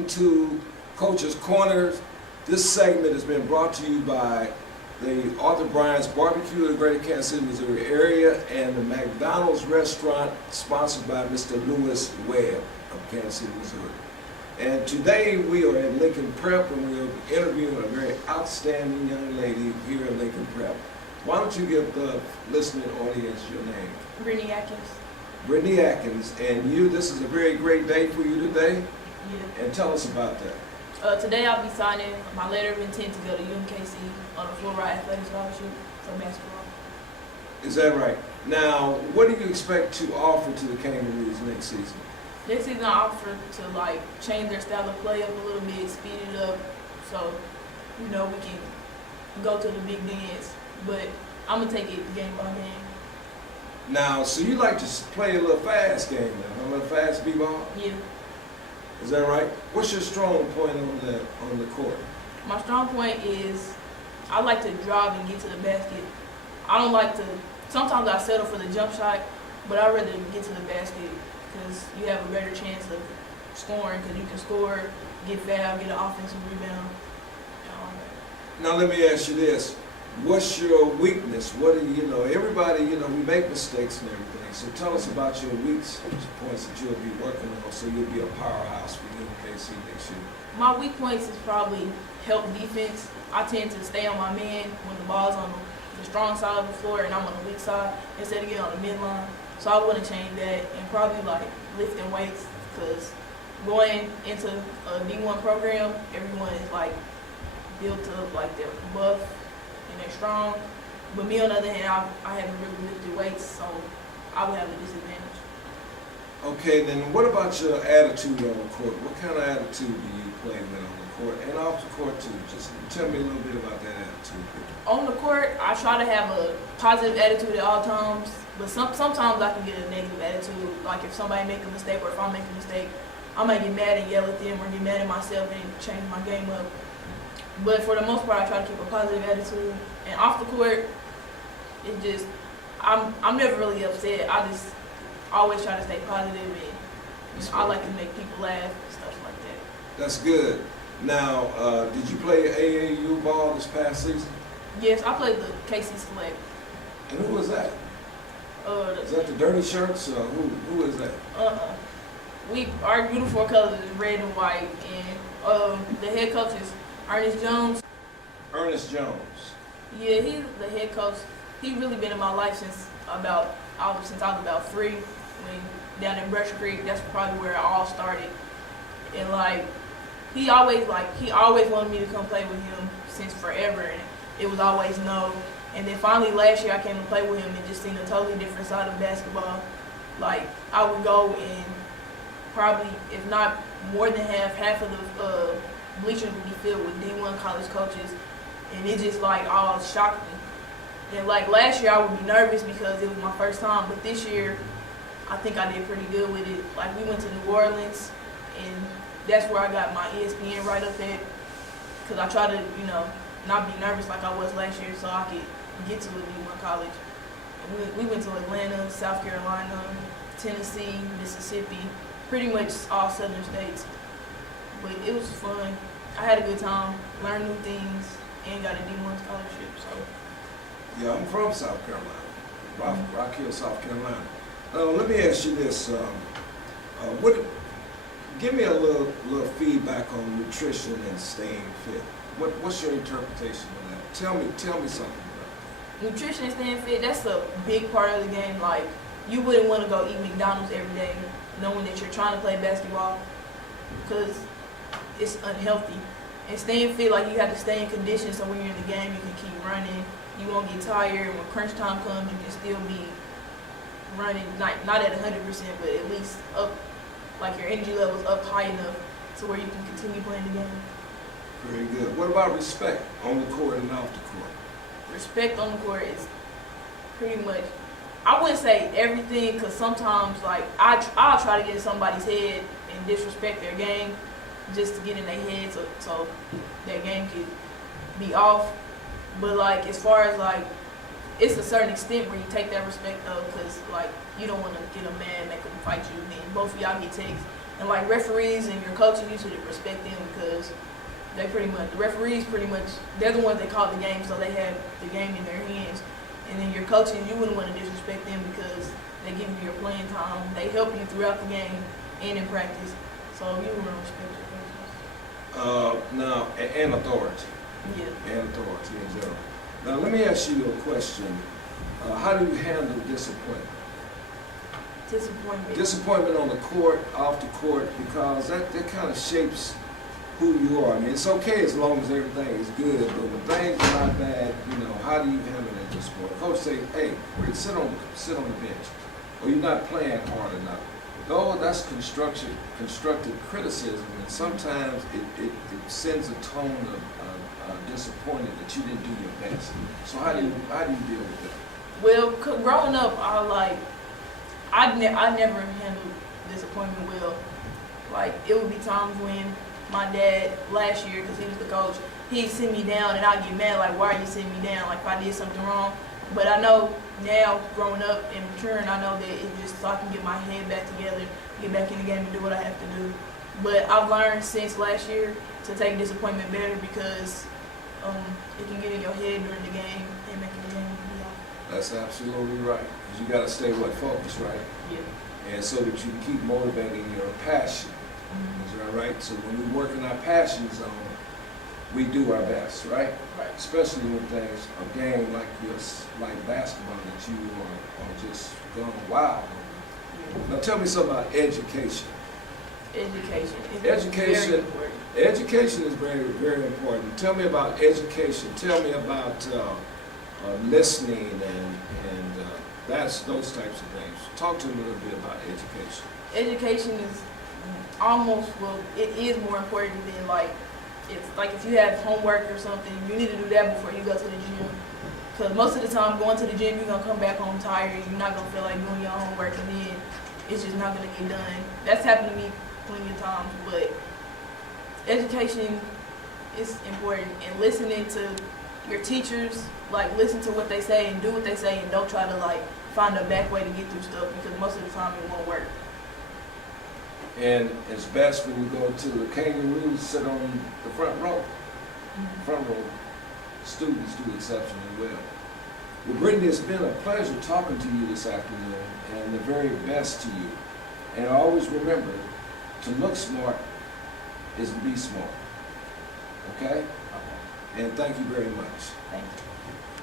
welcome to Coach's Corners. This segment has been brought to you by the Arthur Bryant's Barbecue in the Greater Kansas City, Missouri area and the McDonald's restaurant sponsored by Mr. Lewis Webb of Kansas City, Missouri. And today we are at Lincoln Prep and we are interviewing a very outstanding young lady here at Lincoln Prep. Why don't you give the listening audience your name? Brittany Atkins. Brittany Atkins, and you, this is a very great day for you today. Yeah. And tell us about that. Today I'll be signing my letter of intent to go to UMKC on a full ride athletic scholarship for basketball. Is that right? Now, what do you expect to offer to the Kangaroos next season? Next season I offer to change their style of play up a little bit, speed it up, so we can go to the big dance. But I'm gonna take it game by game. Now, so you like to play a little fast game now, a little fast b-ball? Yeah. Is that right? What's your strong point on the court? My strong point is I like to drive and get to the basket. I don't like to. Sometimes I settle for the jump shot, but I'd rather get to the basket because you have a better chance of scoring because you can score, get fouled, get an offensive rebound. Now let me ask you this. What's your weakness? What do you know? Everybody, we make mistakes and everything. So tell us about your weak points that you'll be working on so you'll be a powerhouse for UMKC next year. My weak points is probably help defense. I tend to stay on my man when the ball's on the strong side of the floor and I'm on the weak side instead of getting on the midline. So I wouldn't change that, and probably lifting weights because going into a D1 program, everyone is built up they're buff and they're strong. But me, on the other hand, I haven't really lifted weights, so I would have a disadvantage. Okay, then what about your attitude on the court? What kind of attitude do you play with on the court and off the court too? Just tell me a little bit about that attitude. On the court, I try to have a positive attitude at all times, but sometimes I can get a negative attitude. Like if somebody make a mistake or if I make a mistake, I might get mad and yell at them or get mad at myself and change my game up. But for the most part, I try to keep a positive attitude. And off the court, I'm never really upset. I just always try to stay positive and I like to make people laugh and stuff like that. That's good. Now, did you play AAU ball this past season? Yes, I played the KC Select. And who was that? Is that the Dirty Shirts? Who is that? Our uniform colors is red and white, and the head coach is Ernest Jones. Ernest Jones. Yeah, he's the head coach. He's really been in my life since I was about 3. When down in Brush Creek, that's probably where it all started. And he always wanted me to come play with him since forever, and it was always no. And then finally last year I came to play with him and just seen a totally different side of basketball. I would go and probably, if not more than half of the bleachers would be filled with D1 college coaches, and it just all shocked me. And last year I would be nervous because it was my first time, but this year I think I did pretty good with it. We went to New Orleans, and that's where I got my ESPN right up at, because I try to not be nervous like I was last year so I could get to a D1 college. We went to Atlanta, South Carolina, Tennessee, Mississippi, pretty much all southern states. But it was fun. I had a good time, learned new things, and got a D1 scholarship. So. Yeah, I'm from South Carolina, Rock Hill, South Carolina. Let me ask you this. Give me a little feedback on nutrition and staying fit. What's your interpretation of that? Tell me something about that. Nutrition and staying fit, that's a big part of the game. You wouldn't want to go eat McDonald's every day knowing that you're trying to play basketball because it's unhealthy. And staying fit, you have to stay in condition so when you're in the game you can keep running. You won't get tired. When crunch time comes, you can still be running, not at 100%, but at least up, your energy level's up high enough to where you can continue playing the game. Very good. What about respect on the court and off the court? Respect on the court is pretty much, I wouldn't say everything, because sometimes I'll try to get in somebody's head and disrespect their game just to get in their head so their game could be off. But as far as it's a certain extent where you take that respect though, because you don't want to get them mad, make them fight you, then both of y'all get texts And like referees and your coaches, you should respect them because they the referees they're the ones that call the game, so they have the game in their hands. And then your coaches, you wouldn't want to disrespect them because they give you your playing time. They help you throughout the game and in practice. So you want to respect your coaches. Now, and authority. Yeah. And authority in general. Now, let me ask you a question. How do you handle disappointment? Disappointment. Disappointment on the court, off the court, because that kind of shapes who you are. I mean, it's okay as long as everything is good, but when things are not bad, how do you handle that disappointment? Coach say, hey, sit on the bench, or you're not playing hard enough. Though that's constructive criticism, and sometimes it sends a tone of disappointed that you didn't do your best. So how do you deal with that? Well, growing up, I never handled disappointment well. Like, it would be times when my dad, last year, because he was the coach, he'd sit me down and I'd get mad, like, why are you sitting me down? Like, if I did something wrong. But I know now, growing up and maturing, I know that it's just so I can get my head back together, get back in the game and do what I have to do. But I've learned since last year to take disappointment better because it can get in your head during the game and make the game be off. That's absolutely right. Because you got to stay focused, right? Yeah. And so that you can keep motivating your passion. Is that right? So when we work in our passion zone, we do our best, right? Right. Especially when things, a game like basketball, that you are just going wild. Yeah. Now tell me something about education. Education. Education. Very important. Education is very, very important. Tell me about education. Tell me about listening and those types of things. Talk to me a little bit about education. Education is it is more important than if you have homework or something, you need to do that before you go to the gym. Because most of the time going to the gym, you're going to come back home tired, you're not going to feel like doing your homework, and then it's just not going to get done. That's happened to me plenty of times, but education is important. And listening to your teachers, listen to what they say and do what they say, and don't try to find a back way to get through stuff, because most of the time it won't work. And it's best when you go to the kangaroos, sit on the front row. Front row students do exceptionally well. Well, Brittany, it's been a pleasure talking to you this afternoon, and the very best to you. And always remember, to look smart is to be smart. Okay? And thank you very much. Thank you.